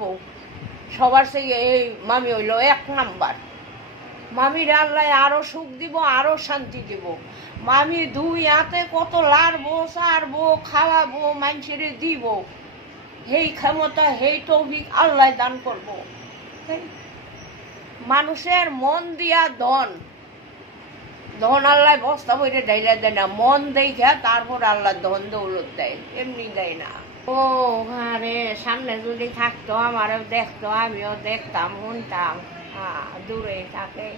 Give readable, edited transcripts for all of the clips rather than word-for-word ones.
বউ সবার সেই এই মামি হইল 1 নাম্বার। মামির আল্লাহ আরো সুখ দিব, আরো শান্তি দিব। মামি 2 হাতে কত লাড়বো, সারবো, খাওয়াবো, মানুষের দিব। সেই ক্ষমতা, সেই তৌফিক আল্লাহ দান করব। মানুষের মন দিয়া ধন আল্লাহ বস্তা বইরে ডাইলা দেয় না, মন দেখা তারপর আল্লাহ ধন দৌলত দেয়, এমনি দেয় না। ও আরে সামনে যদি থাকতো আমারও দেখতো, আমিও দেখতাম, শুনতাম। দূরে থাকে।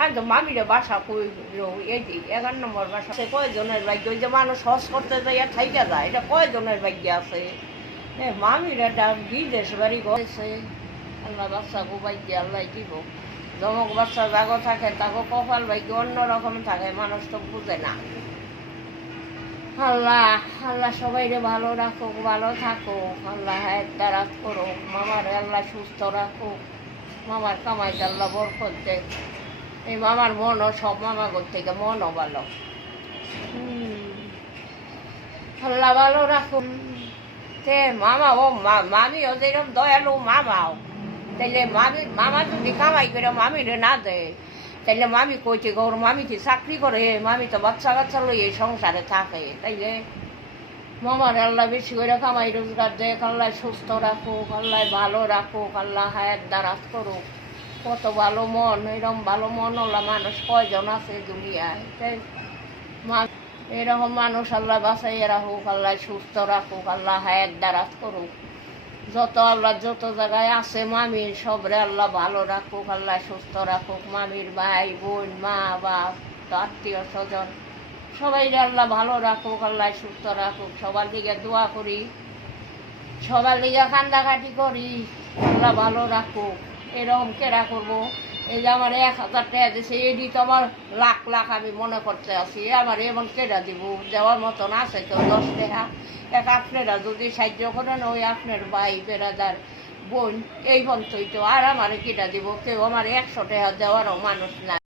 আর তো মামিরে বাসা কই এই 11 নম্বর বাসা। কয়জনের ভাগ্য? ওই যে মানুষ হজ করতে যাইয়া থাইকা যায়, এটা কয়জনের ভাগ্য আছে? মামিরা বিদেশ বাড়ি গেছে। আল্লাহ বাচ্চাকে ভাগ্য আল্লাহ দিব। জমক বাচ্চা জাগো থাকে তাকে কপাল ভাগ্য অন্যরকম থাকে, মানুষ তো বুঝে না। আল্লাহ আল্লাহ সবাইরে ভালো রাখুক, ভালো থাকুক, আল্লাহ একদারাত করুক, মামার আল্লাহ সুস্থ রাখুক, মামার কামাই আল্লাহ বরকত দেখ। এই মামার মনও সব মামাগর থেকে মনও ভালো। আল্লাহ ভালো রাখুক। তে মামা ও মামিও যেরকম দয়ালু মামাও, তাইলে মামা যদি কামাই করে মামিরে না দেয়, তাইলে মামি কইছে গৌর মামি কি চাকরি করে? মামি তো বাচ্চা কাচ্চা লইয়ে সংসারে থাকে। তাইলে মামার আল্লাহ বেশি করে কামাই রোজগার দেখ, আল্লাহ সুস্থ রাখুক, আল্লাহ ভালো রাখুক, আল্লাহ হায়াত দারাজ করুক। কত ভালো মন, এরকম ভালো মন ওলা মানুষ কয়জন আছে দুনিয়ায়? এরকম মানুষ আল্লাহ বাঁচাইয়া রাখুক, আল্লাহ সুস্থ রাখুক, আল্লাহ হায়াত দারাজ করুক। যত আল্লাহ যত জায়গায় আছে মামির সবরে আল্লাহ ভালো রাখুক, আল্লাহ সুস্থ রাখুক। মামির ভাই বোন, মা বাপ, আত্মীয় স্বজন সবাইরে আল্লাহ ভালো রাখুক, আল্লাহ সুস্থ রাখুক। সবার দিকে দোয়া করি, সবার দিকে কান্দাকাটি করি, আল্লাহ ভালো রাখুক। এরকম কেরা করবো? এই যে আমার 1000 টাকা দিয়েছে, এটি তো আমার লাখ লাখ আমি মনে করতে আছি। আমার এমন কেটা দিব? দেওয়ার মতন আছে তো 10 টাকা। আপনারা যদি সাহায্য করেন, ওই আপনার ভাই বেড়াদার বোন এই পর্যন্তই তো। আর আমার কেটা দিব? কেউ আমার 100 টাকা দেওয়ারও মানুষ না।